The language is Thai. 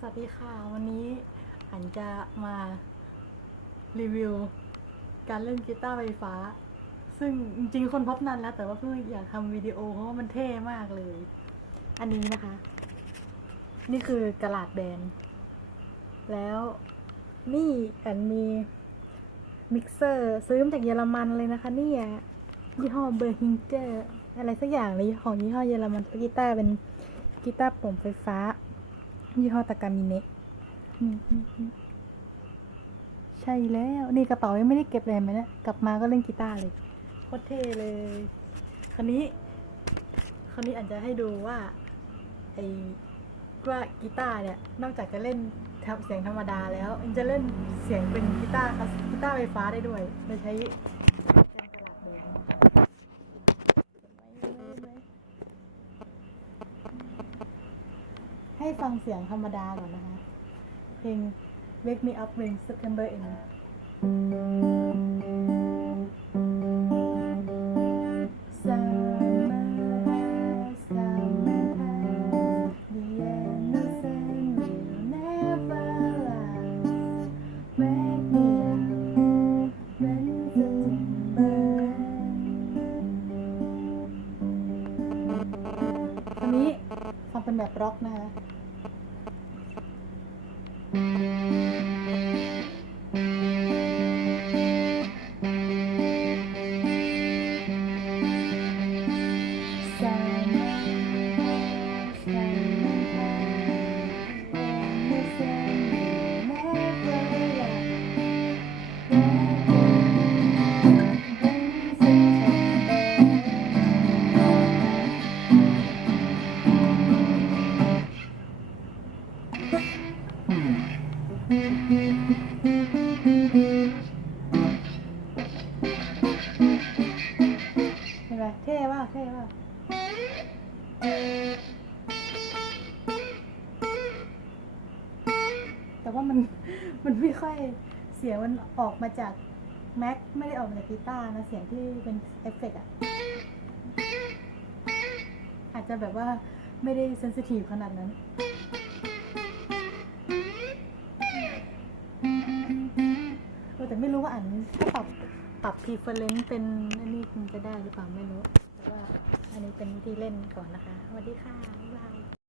สวัสดีค่ะ วันนี้อันจะมารีวิว การเล่นกีตาร์ไฟฟ้า ซึ่งจริงๆ คนพบนานแล้ว แต่ว่าเพิ่งอยากทำวิดีโอเพราะว่ามันเท่มากเลย อันนี้นะคะ นี่คือกระลาดแบนแล้วนี่อันมีมิกเซอร์ซื้อมาจากเยอรมันเลยนะคะเนี่ยยี่ห้อเบอร์ฮิงเจอร์อะไรสักอย่างเลยของยี่ห้อเยอรมันกีตาร์เป็นกีตาร์ปร่งไฟฟ้า ยี่ห้อตากามิเนะอืมอืมอืมใช่แล้ว นี่กระเป๋ายังไม่ได้เก็บเลยเห็นไหมเนี่ยกลับมาก็เล่นกีตาร์เลยโคตรเท่เลย คราวนี้ คราวนี้อาจจะให้ดูว่าไอ้ว่ากีตาร์เนี่ย นอกจากจะเล่นทำเสียงธรรมดาแล้วยังจะเล่นเสียงเป็นกีตาร์คลาสกีตาร์ไฟฟ้าได้ด้วยโดยใช้แกนกระดาษแดง ให้ฟังเสียงธรรมดาก่อนนะคะ เพลง Wake Me Up When September Ends อนนี้ฟังเป็นแบบร็อกนะคะ เห็นไหมเท่ป่ะเท่ป่ะแต่ว่ามันมันไม่ค่อยเสียงมันออกมาจากแม็กไม่ได้ออกมาจากกีตาร์นะเสียงที่เป็นเอฟเฟกต์อะอาจจะแบบว่าไม่ได้เซนซิทีฟขนาดนั้น อแต่ไม่รู้ว่าอันถ้าปรับปรับ preference เป็นอันนี้คงจะได้หรือเปล่าไม่รู้ แต่ว่าอันนี้เป็นวิธีเล่นก่อนนะคะสวัสดีค่ะ